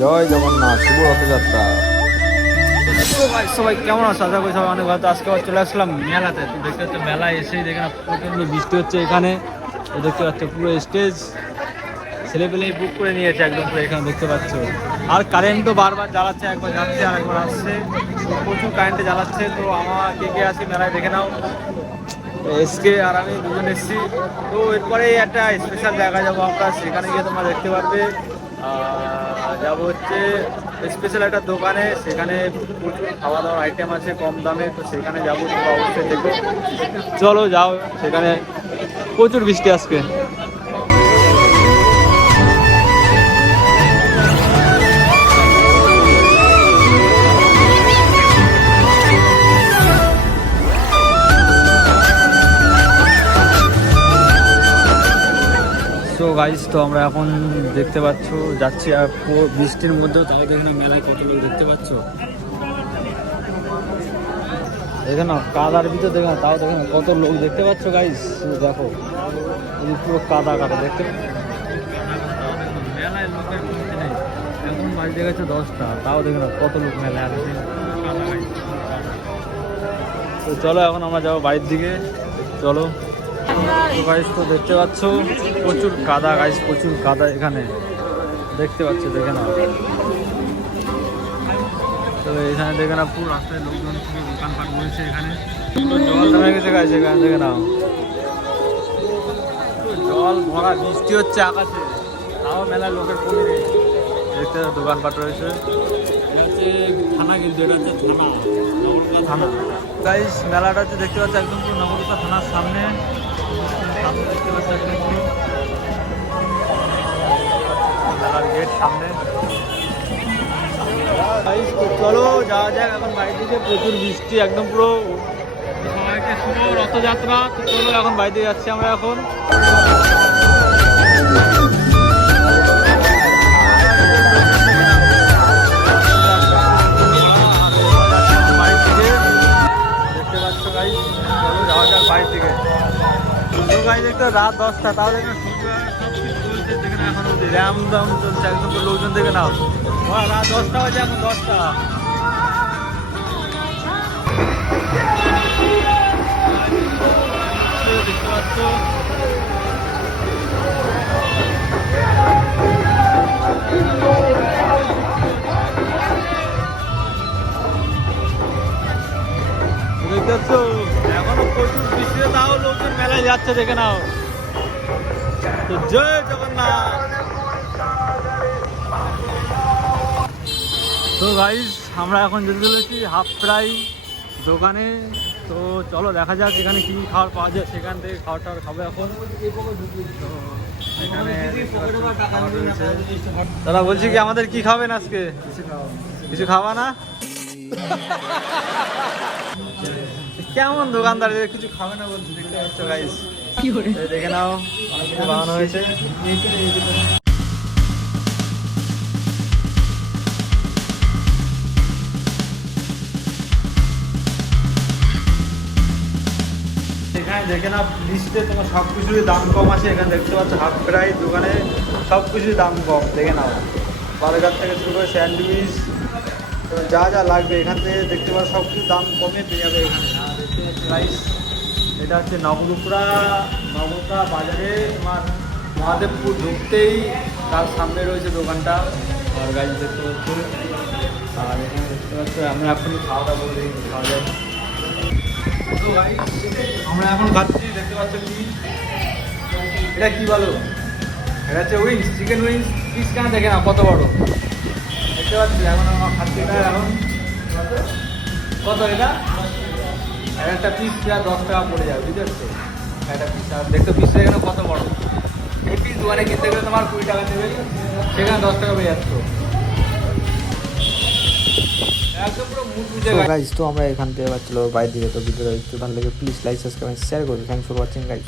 জয় জগন্নাথ, শুভ রথযাত্রা। সবাই কেমন আছো? আশা করি সবাই অনেক ভালো আজকে আবার চলে আসলাম মেলাতে। দেখতে পাচ্ছ মেলায় এসেই দেখে না প্রচণ্ড বৃষ্টি হচ্ছে এখানে। দেখতে পাচ্ছ পুরো স্টেজ। ছেলেপেলে বুক করে নিয়েছে একদম পুরো এখানে দেখতে পাচ্ছ। আর কারেন্টও বারবার জ্বালাচ্ছে, একবার যাচ্ছে আর একবার আসছে। প্রচুর কারেন্টে জ্বালাচ্ছে। তো আমার কে কে আছি মেলায় দেখে নাও। এসকে আর আমি দুজন এসেছি। তো এরপরে একটা স্পেশাল জায়গায় যাব আমরা। সেখানে গিয়ে তোমরা দেখতে পারবে। যাব হচ্ছে স্পেশাল একটা দোকানে, সেখানে প্রচুর খাওয়া দাওয়ার আইটেম আছে, কম দামে, তো সেখানে যাব অবশ্যই দেখব। চলো যাও, সেখানে প্রচুর বৃষ্টি আজকে। তো গাইস তো আমরা এখন দেখতে পাচ্ছ যাচ্ছি আর বৃষ্টির মধ্যেও তাও দেখে না মেলায় কত লোক দেখতে পাচ্ছ। দেখে না কাদার ভিতর দেখে না তাও দেখে না কত লোক দেখতে পাচ্ছ গাইস দেখো। পুরো কাদা কাদা দেখতে মেলায় লোকের কমতি এখন বাজে গেছে দশটা তাও দেখে না কত লোক মেলায় তো চলো এখন আমরা যাব বাড়ির দিকে। চলো। গাইস তো দেখতে পাচ্ছ, প্রচুর কাদা গাইস প্রচুর কাদা এখানে। দেখতে পাচ্ছ, দেখে তো এখানে দেখে না পুরো রাস্তায় লোকজন পুরো দোকানপাট বলছে এখানে। জল নেমে গেছে গাইস এখানে দেখে নাও। জল ভরা, বৃষ্টি হচ্ছে আকাশে। তাও মেলায় লোকের কমে দেখতে দোকানপাট রয়েছে। থানা কিন্তু, এটা হচ্ছে থানা। থানা। গাইস মেলাটা হচ্ছে, দেখতে পাচ্ছ, একদম পুরো নগরকা থানার সামনে। গেট সামনে চলো, যাওয়া যাক। এখন বাড়ির দিকে প্রচুর বৃষ্টি, একদম পুরো সবাইকে শুভ রথযাত্রা। চলো, এখন বাড়িতে যাচ্ছি আমরা এখন। রাত দশটা তাও কিছু চলছে, যেখানে এখন চলছে, একদম লোকজন দেখে নাও। রাত দশটা বাজে এখন দশটা। দেখতে পাচ্ছ? মেলায় যাচ্ছে, দেখে নাও। তো জয় জগন্নাথ। তো গাইস আমরা এখন যেতে চলেছি হাফ ফ্রাই দোকানে। তো চলো দেখা যাক এখানে কি খাবার পাওয়া যায়। সেখান থেকে খাবার টাবার খাব এখন। দাদা, বলছি কি, আমাদের কি খাবেন আজকে? কিছু খাওয়া না? কেমন দোকানদার? কিছু খাবে না বলছে দেখতে পাচ্ছ গাইস দেখে নাও অনেক কিছু বানানো হয়েছে। এখানে দেখে না লিস্টে তোমার সব কিছুরই দাম কম আছে। এখানে দেখতে পাচ্ছ হাফ ফ্রাই দোকানে সব কিছুরই দাম কম। দেখে নাও বার্গার থেকে শুরু করে স্যান্ডউইচ যা যা লাগবে এখান থেকে দেখতে পাচ্ছ সব কিছু দাম কমে পেয়ে যাবে এখানে। দেখতে প্রাইস এটা হচ্ছে নবরূপরা নবরূপরা বাজারে তোমার মহাদেবপুর ঢুকতেই তার সামনে রয়েছে দোকানটা। আর গাড়ি দেখতে পাচ্ছ? আর এখানে দেখতে পাচ্ছ, আমরা এখন খাওয়া দাওয়া করে খাওয়া যায় আমরা এখন খাচ্ছি, দেখতে পাচ্ছ কি? এটা কি বলো? এটা হচ্ছে উইংস চিকেন উইংস পিস কেন দেখে না, কত বড়? দেখতে পাচ্ছি, এখন আমার খাচ্ছি এটা এখন। কত এটা? একটা পিস প্রায় দশ টাকা পড়ে যাবে, বুঝতে পারছ? একটা পিস আর দেখতে এখানে কত বড়। এই পিস দোকানে কিনতে গেলে তোমার কুড়ি টাকা দেবে সেখানে দশ টাকা পেয়ে যাচ্ছ। গাইজ তো আমরা এখান থেকে চলো বাইরের দিকে, তো ভিডিওটা একটু ভালো লাগে প্লিজ লাইক সাবস্ক্রাইব শেয়ার করবে। Thanks for watching guys